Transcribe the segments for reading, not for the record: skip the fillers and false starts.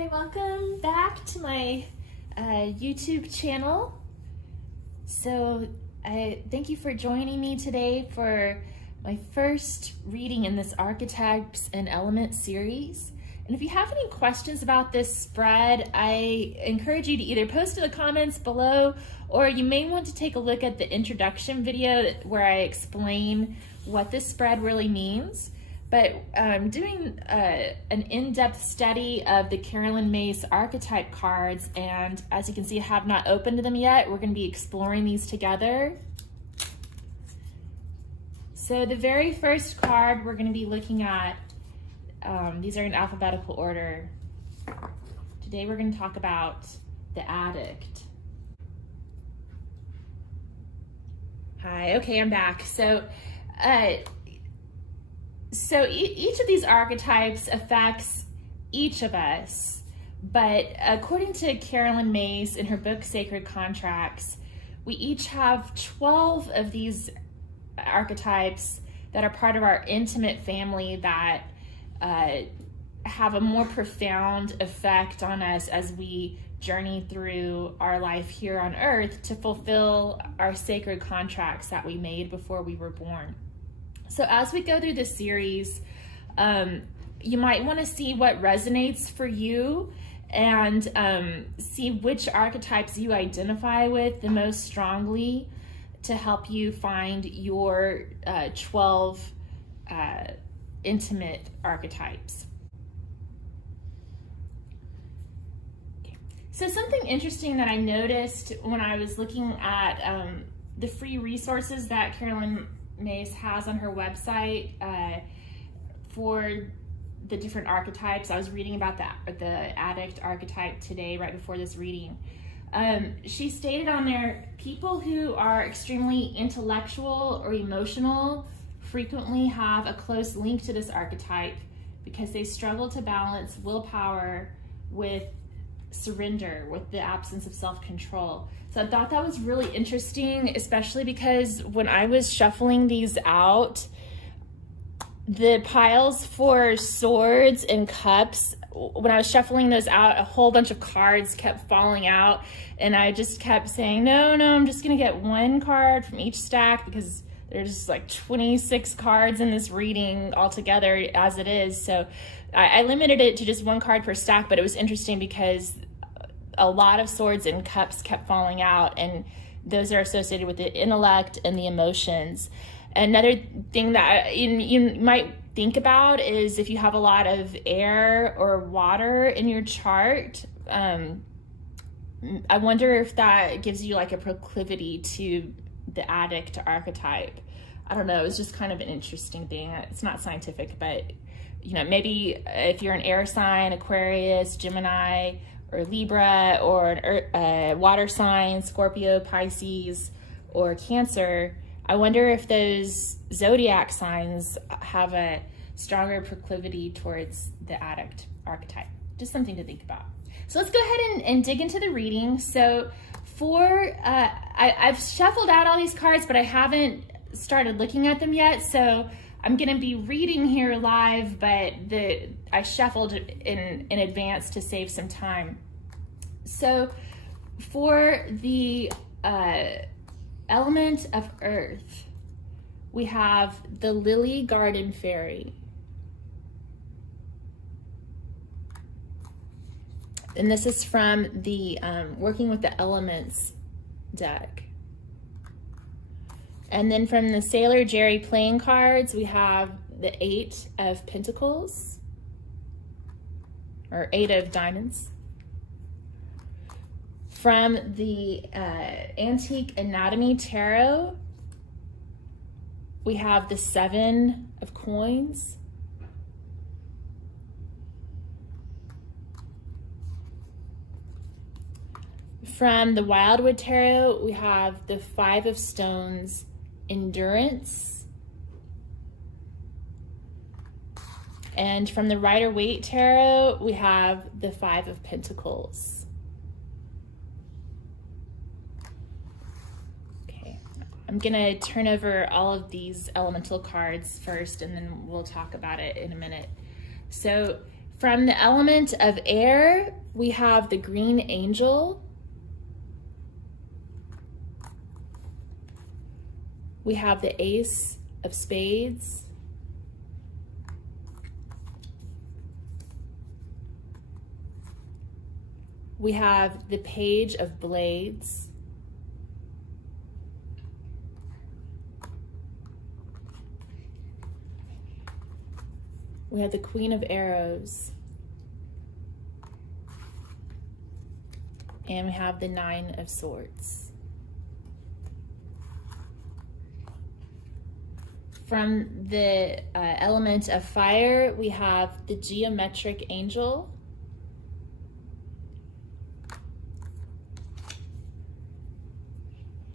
Hi, welcome back to my YouTube channel. So thank you for joining me today for my first reading in this Archetypes and Elements series. And if you have any questions about this spread, I encourage you to either post in the comments below, or you may want to take a look at the introduction video where I explain what this spread really means. But I'm doing an in-depth study of the Myss archetype cards, and as you can see, I have not opened them yet. We're going to be exploring these together. So the very first card we're going to be looking at, these are in alphabetical order. Today we're going to talk about the Addict. Hi, okay, I'm back. So each of these archetypes affects each of us, but according to Myss in her book Sacred Contracts, we each have 12 of these archetypes that are part of our intimate family that have a more profound effect on us as we journey through our life here on earth to fulfill our sacred contracts that we made before we were born. So as we go through this series, you might want to see what resonates for you and see which archetypes you identify with the most strongly to help you find your 12 intimate archetypes. Okay. So something interesting that I noticed when I was looking at the free resources that Myss has on her website for the different archetypes. I was reading about the Addict archetype today, right before this reading. She stated on there, people who are extremely intellectual or emotional frequently have a close link to this archetype because they struggle to balance willpower with surrender, with the absence of self-control. So I thought that was really interesting, especially because when I was shuffling these out, the piles for swords and cups, when I was shuffling those out, a whole bunch of cards kept falling out, and I just kept saying, no, I'm just gonna get one card from each stack because there's like 26 cards in this reading altogether as it is. So I limited it to just one card per stack, but it was interesting because a lot of swords and cups kept falling out, and those are associated with the intellect and the emotions. Another thing that you might think about is if you have a lot of air or water in your chart, I wonder if that gives you like a proclivity to the Addict archetype. I don't know, it's just kind of an interesting thing. It's not scientific, but you know, maybe if you're an air sign, Aquarius, Gemini, or Libra, or water sign, Scorpio, Pisces, or Cancer, I wonder if those zodiac signs have a stronger proclivity towards the Addict archetype. Just something to think about. So let's go ahead and dig into the reading. So I've shuffled out all these cards, but I haven't started looking at them yet. So I'm gonna be reading here live, but I shuffled in advance to save some time. So for the element of earth, we have the Lily Garden Fairy. And this is from the Working with the Elements deck. And then from the Sailor Jerry playing cards, we have the 8 of Pentacles, or 8 of Diamonds. From the Antique Anatomy Tarot, we have the 7 of Coins. From the Wildwood Tarot, we have the 5 of Stones, Endurance. And from the Rider-Waite Tarot, we have the 5 of Pentacles. Okay, I'm gonna turn over all of these elemental cards first, and then we'll talk about it in a minute. So From the element of air, we have the green angel. We have the ace of spades. We have the page of blades. We have the queen of arrows. And we have the nine of swords. From the element of fire, we have the geometric angel.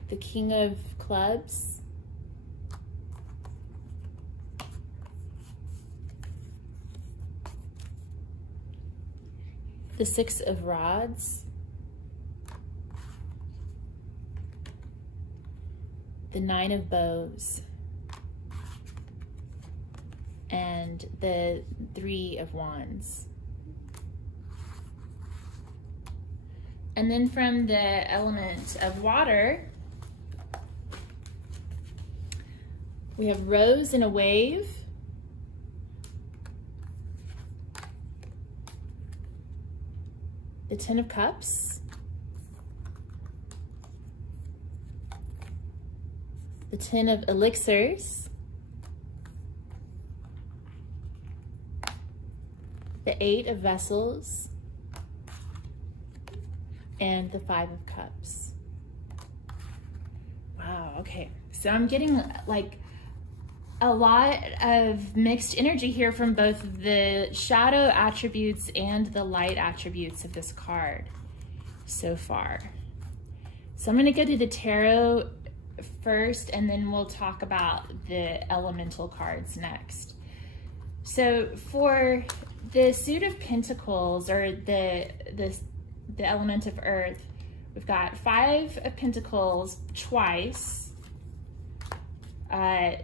The king of clubs. The six of rods. The nine of bows. And the three of wands. And then from the element of water, we have rose in a wave. The 10 of cups. The 10 of elixirs. The 8 of vessels. And the 5 of cups. Wow, okay. So I'm getting like a lot of mixed energy here from both the shadow attributes and the light attributes of this card so far. So I'm going to go to the tarot first, and then we'll talk about the elemental cards next. So for the suit of pentacles, or the element of earth, we've got 5 of pentacles twice,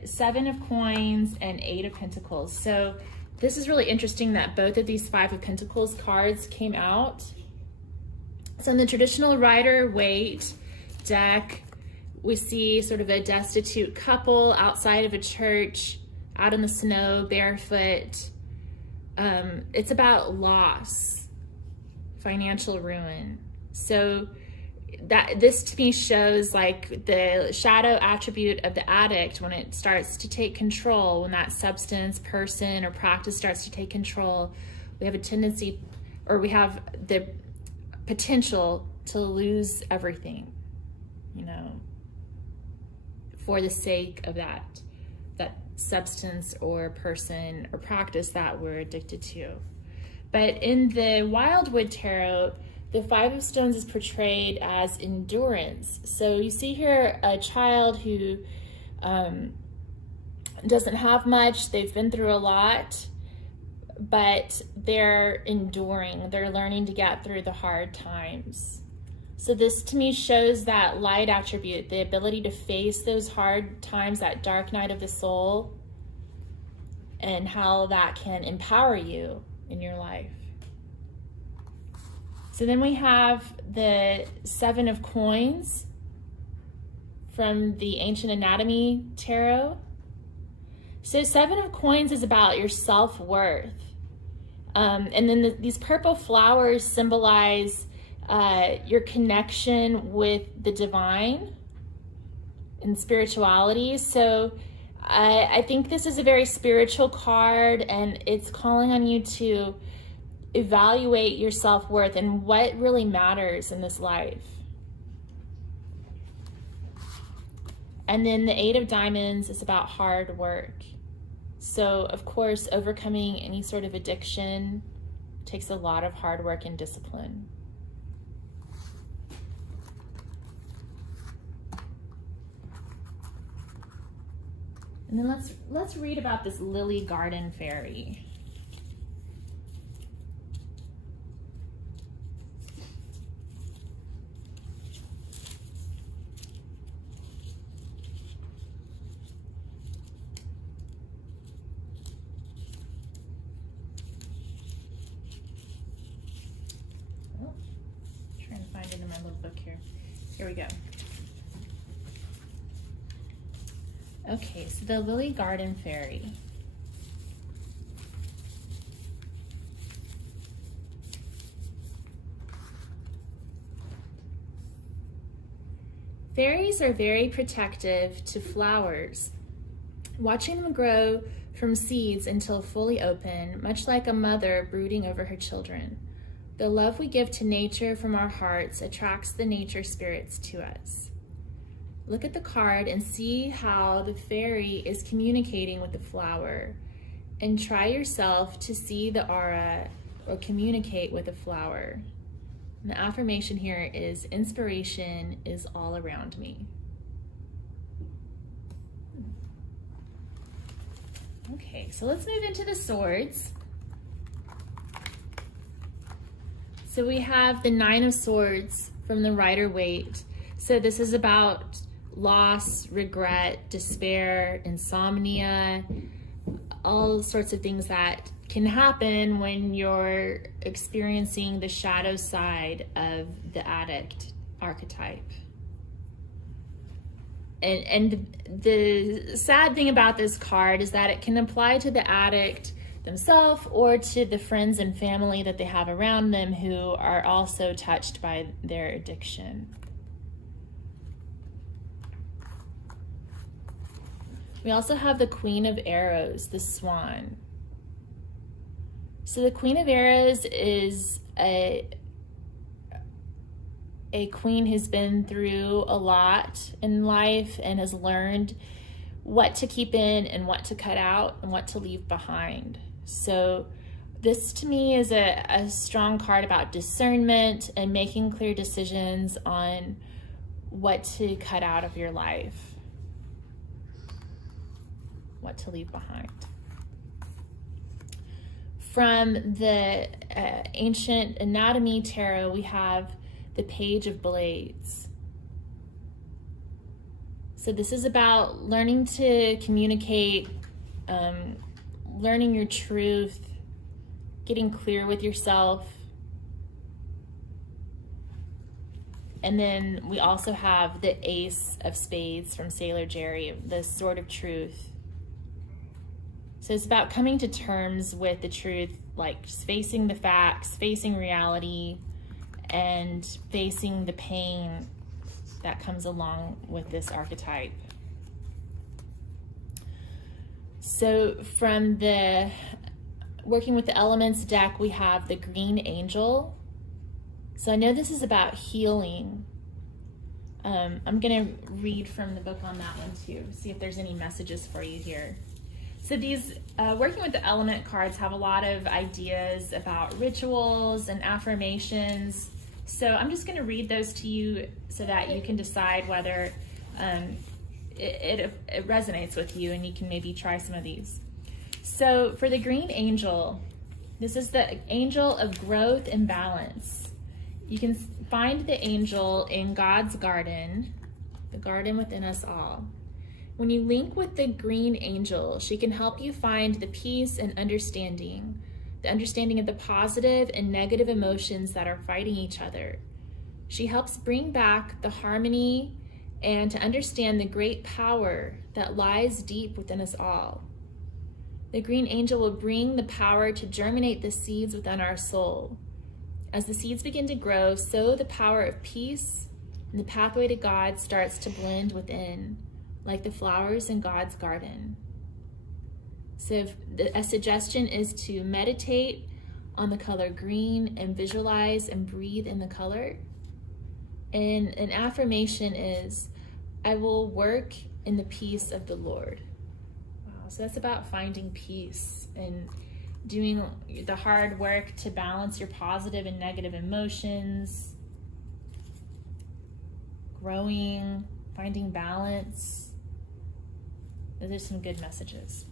7 of coins, and 8 of pentacles. So this is really interesting that both of these 5 of pentacles cards came out. So in the traditional Rider-Waite deck, we see sort of a destitute couple outside of a church, out in the snow, barefoot. It's about loss, financial ruin. So that this to me shows like the shadow attribute of the addict when it starts to take control, when that substance, person, or practice starts to take control. We have a tendency, or we have the potential to lose everything, you know, for the sake of that substance or person or practice that we're addicted to. But in the Wildwood Tarot, the 5 of Stones is portrayed as endurance. So you see here a child who doesn't have much, they've been through a lot, but they're enduring, they're learning to get through the hard times. So this to me shows that light attribute, the ability to face those hard times, that dark night of the soul, and how that can empower you in your life. So then we have the 7 of coins from the Ancient Anatomy Tarot. So 7 of coins is about your self-worth. And then these purple flowers symbolize your connection with the divine and spirituality. So I think this is a very spiritual card, and it's calling on you to evaluate your self-worth and what really matters in this life. And then the 8 of Diamonds is about hard work. So of course, overcoming any sort of addiction takes a lot of hard work and discipline. And then let's read about this Lily Garden Fairy. here. Here we go. Okay, so the Lily Garden Fairy. Fairies are very protective to flowers, watching them grow from seeds until fully open, much like a mother brooding over her children. The love we give to nature from our hearts attracts the nature spirits to us. Look at the card and see how the fairy is communicating with the flower, and try yourself to see the aura or communicate with the flower. And the affirmation here is, inspiration is all around me. Okay, so let's move into the swords. So we have the Nine of Swords from the Rider Waite. So this is about loss, regret, despair, insomnia, all sorts of things that can happen when you're experiencing the shadow side of the addict archetype. And the sad thing about this card is that it can apply to the addict themselves or to the friends and family that they have around them who are also touched by their addiction. We also have the Queen of Arrows, the Swan. So the Queen of Arrows is a queen who's been through a lot in life and has learned what to keep in and what to cut out and what to leave behind. So this to me is a strong card about discernment and making clear decisions on what to cut out of your life, what to leave behind. From the Ancient Anatomy Tarot, we have the Page of Blades. So this is about learning to communicate, learning your truth, getting clear with yourself. And then we also have the Ace of Spades from Sailor Jerry, the Sword of Truth. So it's about coming to terms with the truth, like just facing the facts, facing reality, and facing the pain that comes along with this archetype. So from the Working with the Elements deck, we have the Green Angel. So I know this is about healing. I'm gonna read from the book on that one too, see if there's any messages for you here. So these Working with the Element cards have a lot of ideas about rituals and affirmations. So I'm just going to read those to you so that you can decide whether it resonates with you, and you can maybe try some of these. So for the Green Angel, this is the angel of growth and balance. You can find the angel in God's garden, the garden within us all. When you link with the Green Angel, she can help you find the peace and understanding, the understanding of the positive and negative emotions that are fighting each other. She helps bring back the harmony and to understand the great power that lies deep within us all. The Green Angel will bring the power to germinate the seeds within our soul. As the seeds begin to grow, so the power of peace and the pathway to God starts to blend within, like the flowers in God's garden. So a suggestion is to meditate on the color green and visualize and breathe in the color. And an affirmation is, I will work in the peace of the Lord. Wow, so that's about finding peace and doing the hard work to balance your positive and negative emotions, growing, finding balance. Those are some good messages.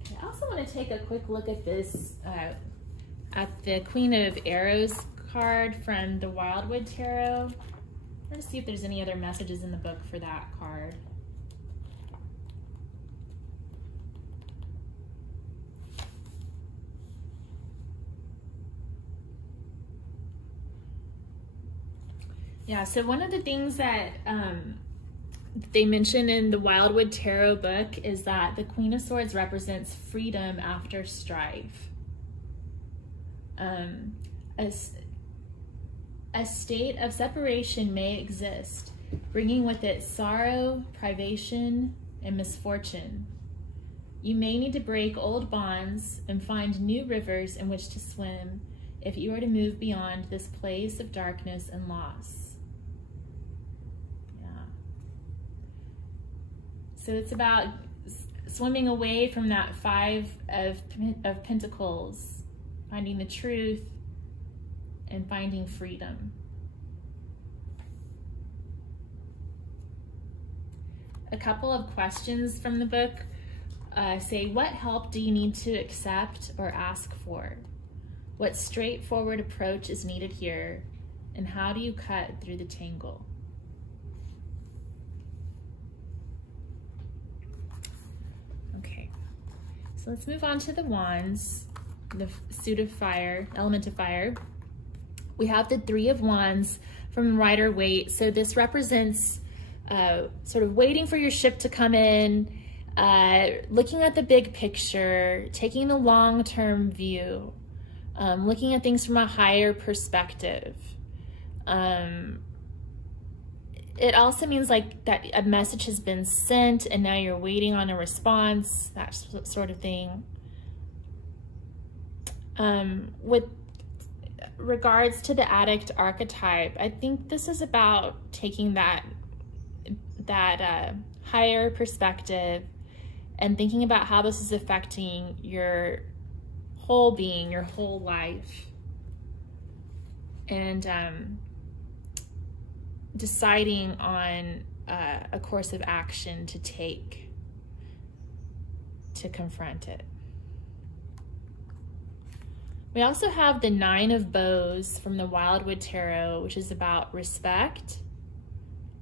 Okay, I also want to take a quick look at this, at the Queen of Arrows card from the Wildwood Tarot. I'm going to see if there's any other messages in the book for that card. Yeah, so one of the things that they mention in the Wildwood Tarot book is that the Queen of Swords represents freedom after strife. A state of separation may exist, bringing with it sorrow, privation, and misfortune. You may need to break old bonds and find new rivers in which to swim if you are to move beyond this place of darkness and loss. Yeah. So it's about swimming away from that Five of Pentacles, finding the truth and finding freedom. A couple of questions from the book say, what help do you need to accept or ask for? What straightforward approach is needed here? And how do you cut through the tangle? Okay, so let's move on to the wands, the suit of fire, element of fire. We have the Three of Wands from writer Waite. So this represents sort of waiting for your ship to come in, looking at the big picture, taking the long-term view, looking at things from a higher perspective. It also means like that a message has been sent and now you're waiting on a response, that sort of thing. With regards to the Addict Archetype, I think this is about taking that higher perspective and thinking about how this is affecting your whole being, your whole life, and deciding on a course of action to take to confront it. We also have the Nine of Bows from the Wildwood Tarot, which is about respect.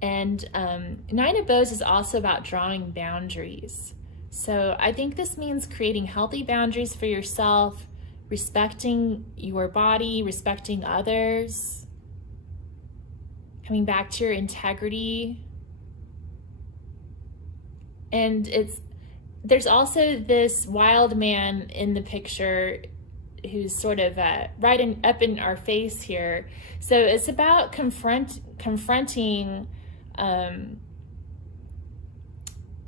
And Nine of Bows is also about drawing boundaries. So I think this means creating healthy boundaries for yourself, respecting your body, respecting others, coming back to your integrity. And there's also this wild man in the picture who's sort of right up in our face here. So it's about confronting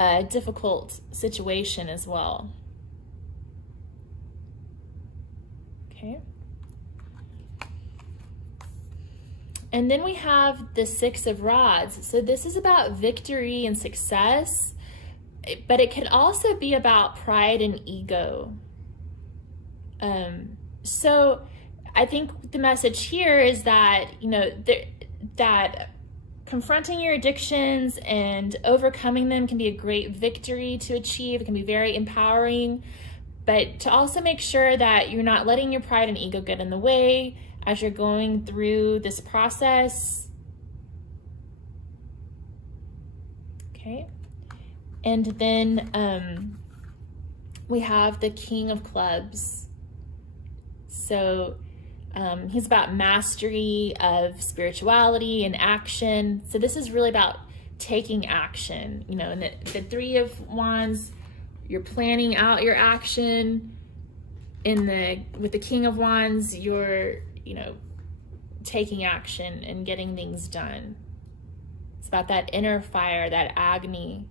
a difficult situation as well. Okay. And then we have the Six of Rods. So this is about victory and success, but it could also be about pride and ego. So I think the message here is that, you know, that confronting your addictions and overcoming them can be a great victory to achieve. It can be very empowering, but to also make sure that you're not letting your pride and ego get in the way as you're going through this process. Okay. And then we have the King of Clubs. So he's about mastery of spirituality and action. So this is really about taking action, you know, and the Three of Wands, you're planning out your action. With the King of Wands, you're, you know, taking action and getting things done. It's about that inner fire, that agony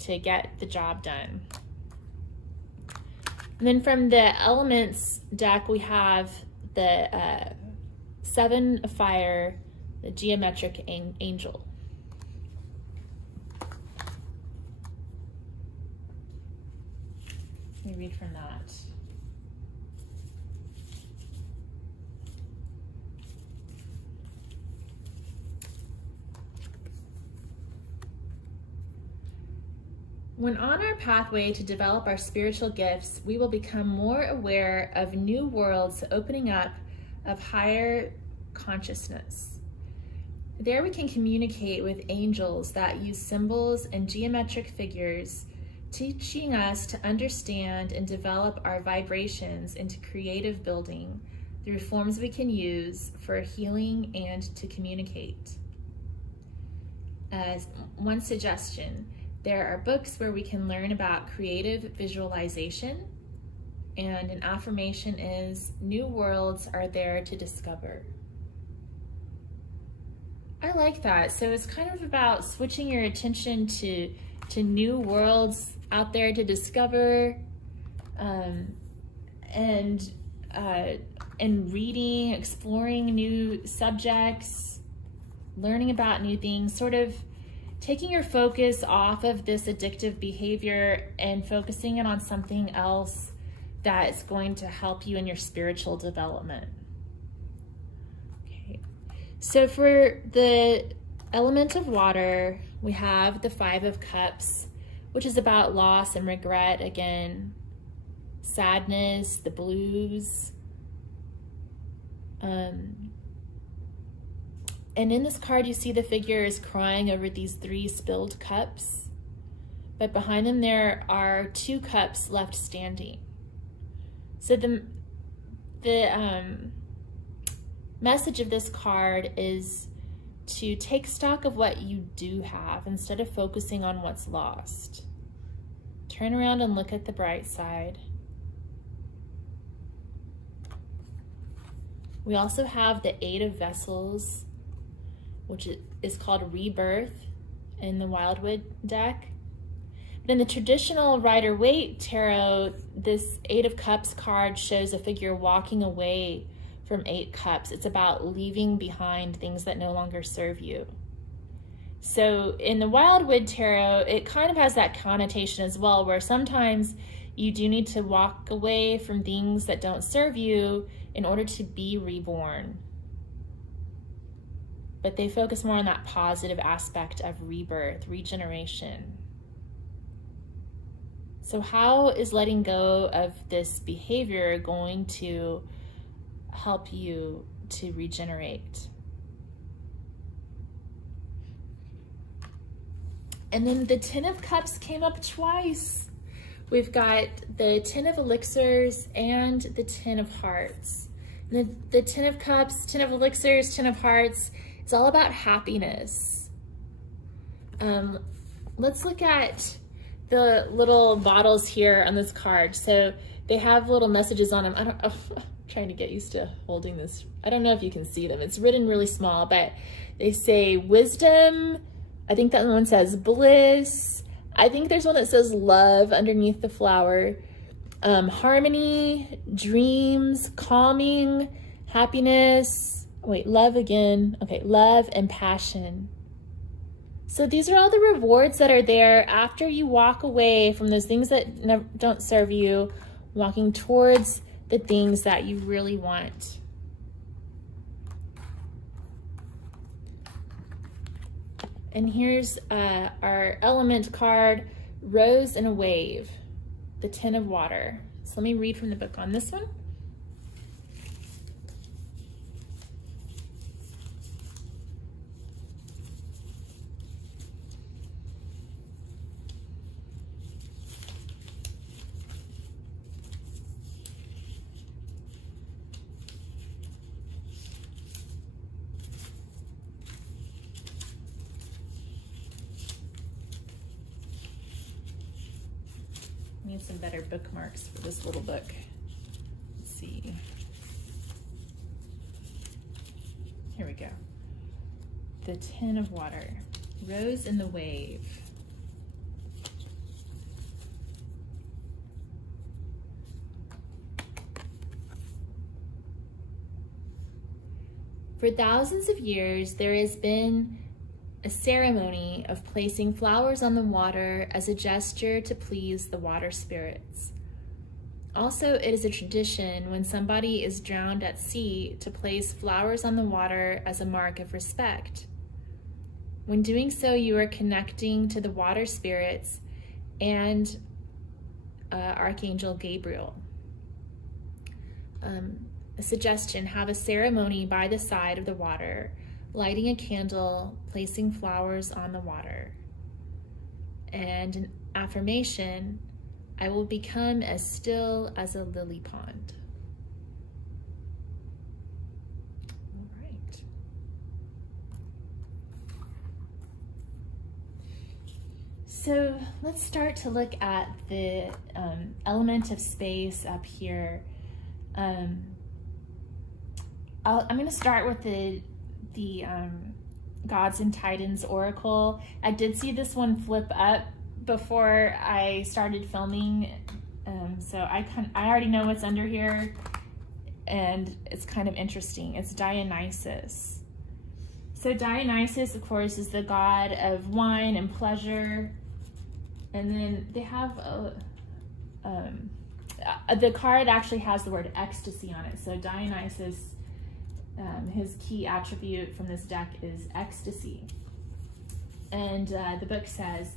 to get the job done. And then from the Elements deck, we have the Seven of Fire, the Geometric Angel. Let me read from that. When on our pathway to develop our spiritual gifts, we will become more aware of new worlds opening up of higher consciousness. There we can communicate with angels that use symbols and geometric figures, teaching us to understand and develop our vibrations into creative building through forms we can use for healing and to communicate. As one suggestion, there are books where we can learn about creative visualization, and an affirmation is, new worlds are there to discover. I like that. So it's kind of about switching your attention to new worlds out there to discover, and reading, exploring new subjects, learning about new things, sort of taking your focus off of this addictive behavior and focusing it on something else that is going to help you in your spiritual development. Okay. So for the element of water, we have the 5 of Cups, which is about loss and regret again, sadness, the blues. And in this card, you see the figure is crying over these 3 spilled cups, but behind them there are 2 cups left standing. So the message of this card is to take stock of what you do have instead of focusing on what's lost. Turn around and look at the bright side. We also have the 8 of Vessels, which is called Rebirth in the Wildwood deck. But in the traditional Rider-Waite Tarot, this 8 of Cups card shows a figure walking away from 8 cups. It's about leaving behind things that no longer serve you. So in the Wildwood Tarot, it kind of has that connotation as well, where sometimes you do need to walk away from things that don't serve you in order to be reborn. But they focus more on that positive aspect of rebirth, regeneration. So how is letting go of this behavior going to help you to regenerate? And then the 10 of Cups came up twice. We've got the 10 of Elixirs and the 10 of Hearts. The 10 of Cups, 10 of Elixirs, 10 of Hearts, it's all about happiness. Let's look at the little bottles here on this card. So they have little messages on them. I'm trying to get used to holding this. I don't know if you can see them. It's written really small, but they say wisdom. I think that one says bliss. I think there's one that says love underneath the flower. Harmony, dreams, calming, happiness. Wait, love again. Okay, love and passion. So these are all the rewards that are there after you walk away from those things that don't serve you, walking towards the things that you really want. And here's our element card, Rose and a Wave, the 10 of Water. So let me read from the book on this one. Need some better bookmarks for this little book. Let's see. Here we go. The 10 of Water, Rose and the Wave. For thousands of years, there has been a ceremony of placing flowers on the water as a gesture to please the water spirits. Also, it is a tradition when somebody is drowned at sea to place flowers on the water as a mark of respect. When doing so, you are connecting to the water spirits and Archangel Gabriel. A suggestion, have a ceremony by the side of the water, lighting a candle, placing flowers on the water. And an affirmation, I will become as still as a lily pond. All right. So let's start to look at the element of space up here. I'm going to start with the Gods and Titans Oracle. I did see this one flip up before I started filming, so I already know what's under here, and it's kind of interesting. It's Dionysus. So Dionysus, of course, is the god of wine and pleasure, and then they have the card actually has the word ecstasy on it. So Dionysus, his key attribute from this deck is ecstasy. And the book says,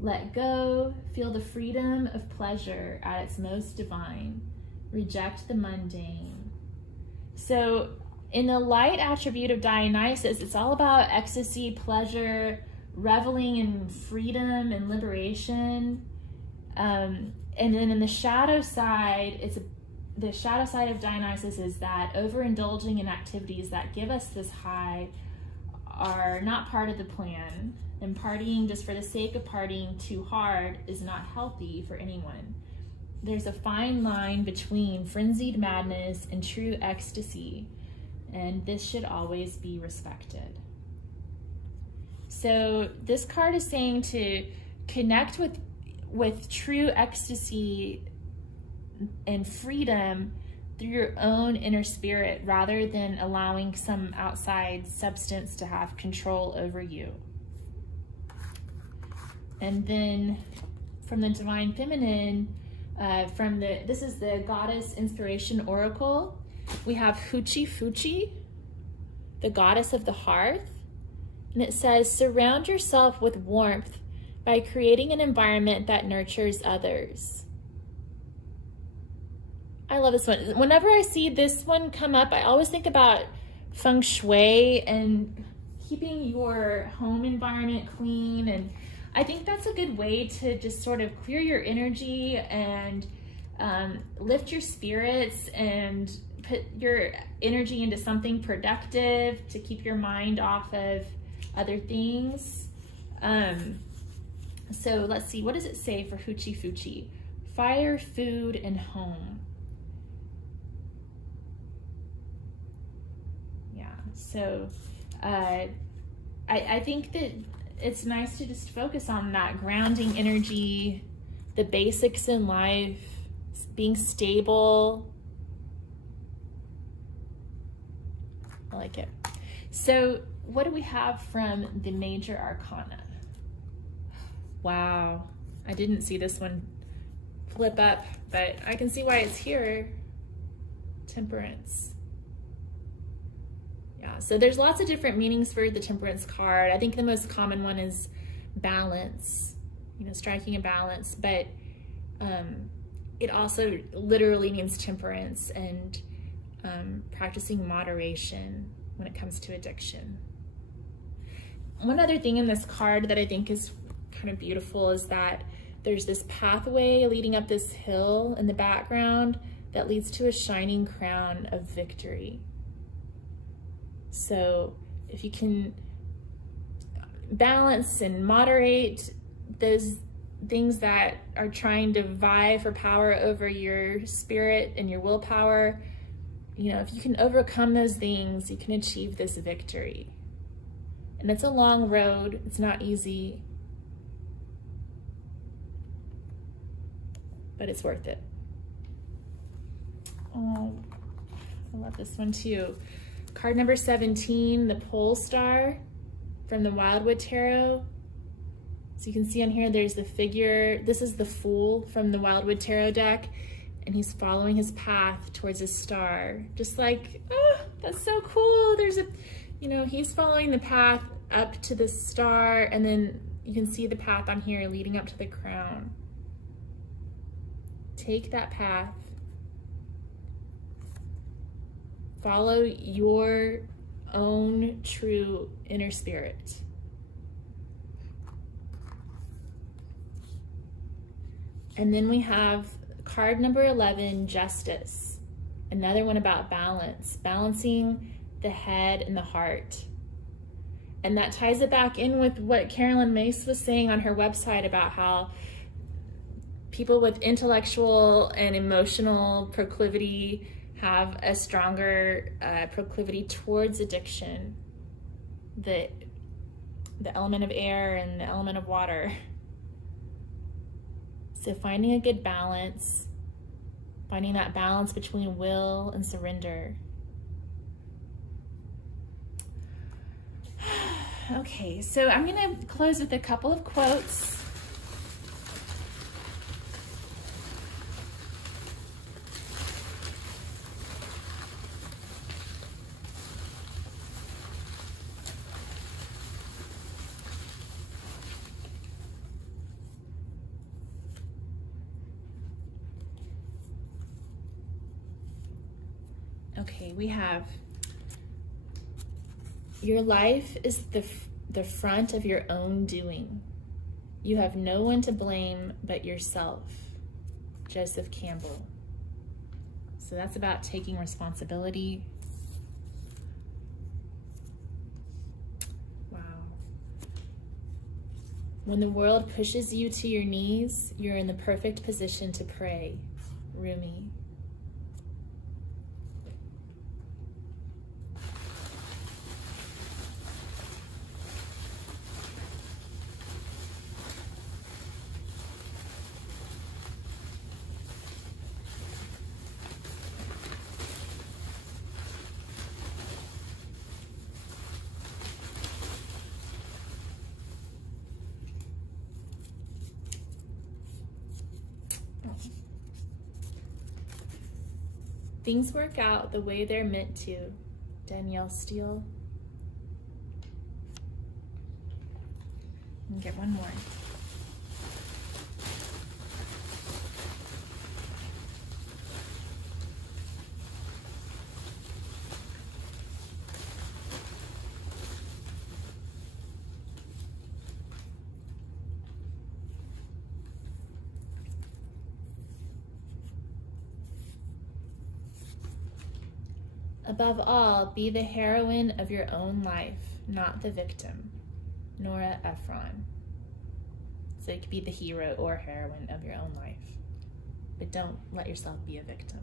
let go, feel the freedom of pleasure at its most divine, reject the mundane. So in the light attribute of Dionysus, it's all about ecstasy, pleasure, reveling in freedom and liberation. And then in the shadow side, the shadow side of Dionysus is that overindulging in activities that give us this high are not part of the plan, and partying just for the sake of partying too hard is not healthy for anyone. There's a fine line between frenzied madness and true ecstasy, and this should always be respected. So this card is saying to connect with true ecstasy and freedom through your own inner spirit rather than allowing some outside substance to have control over you. And then from the Divine Feminine, this is the Goddess Inspiration Oracle, we have Huchi, the goddess of the hearth. And it says, surround yourself with warmth by creating an environment that nurtures others. I love this one. Whenever I see this one come up, I always think about feng shui and keeping your home environment clean. And I think that's a good way to just sort of clear your energy and lift your spirits and put your energy into something productive to keep your mind off of other things. So let's see, what does it say for Huchi? Fire, food, and home. Yeah, so I think that it's nice to just focus on that grounding energy, the basics in life, being stable. I like it. So what do we have from the Major Arcana? Wow, I didn't see this one flip up, but I can see why it's here. Temperance. Yeah, so there's lots of different meanings for the Temperance card. I think the most common one is balance, striking a balance, but it also literally means temperance and practicing moderation when it comes to addiction. One other thing in this card that I think is kind of beautiful is that there's this pathway leading up this hill in the background that leads to a shining crown of victory. So if you can balance and moderate those things that are trying to vie for power over your spirit and your willpower, if you can overcome those things, you can achieve this victory. And it's a long road, it's not easy, but it's worth it. Oh, I love this one too. Card number 17, the Pole Star from the Wildwood Tarot. So you can see on here, there's the figure. This is the Fool from the Wildwood Tarot deck, and he's following his path towards a star. Just like, oh, that's so cool. There's a, he's following the path up to the star, and then you can see the path on here leading up to the crown. Take that path. Follow your own true inner spirit. And then we have card number 11, Justice. Another one about balance, balancing the head and the heart. And that ties it back in with what Carolyn Myss was saying on her website about how people with intellectual and emotional proclivity have a stronger proclivity towards addiction. The element of air and the element of water. So finding a good balance, finding that balance between will and surrender. Okay, so I'm gonna close with a couple of quotes. Okay, we have, your life is the front of your own doing. You have no one to blame but yourself. Joseph Campbell. So that's about taking responsibility. Wow. When the world pushes you to your knees, you're in the perfect position to pray. Rumi. Things work out the way they're meant to. Danielle Steele. And get one more. Above all, be the heroine of your own life, not the victim. Nora Ephron. So you could be the hero or heroine of your own life, but don't let yourself be a victim.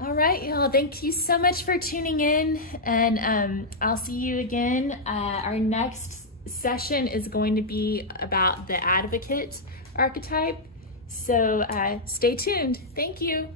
All right, y'all, thank you so much for tuning in, and I'll see you again. Our next session is going to be about the Advocate archetype, so stay tuned. Thank you.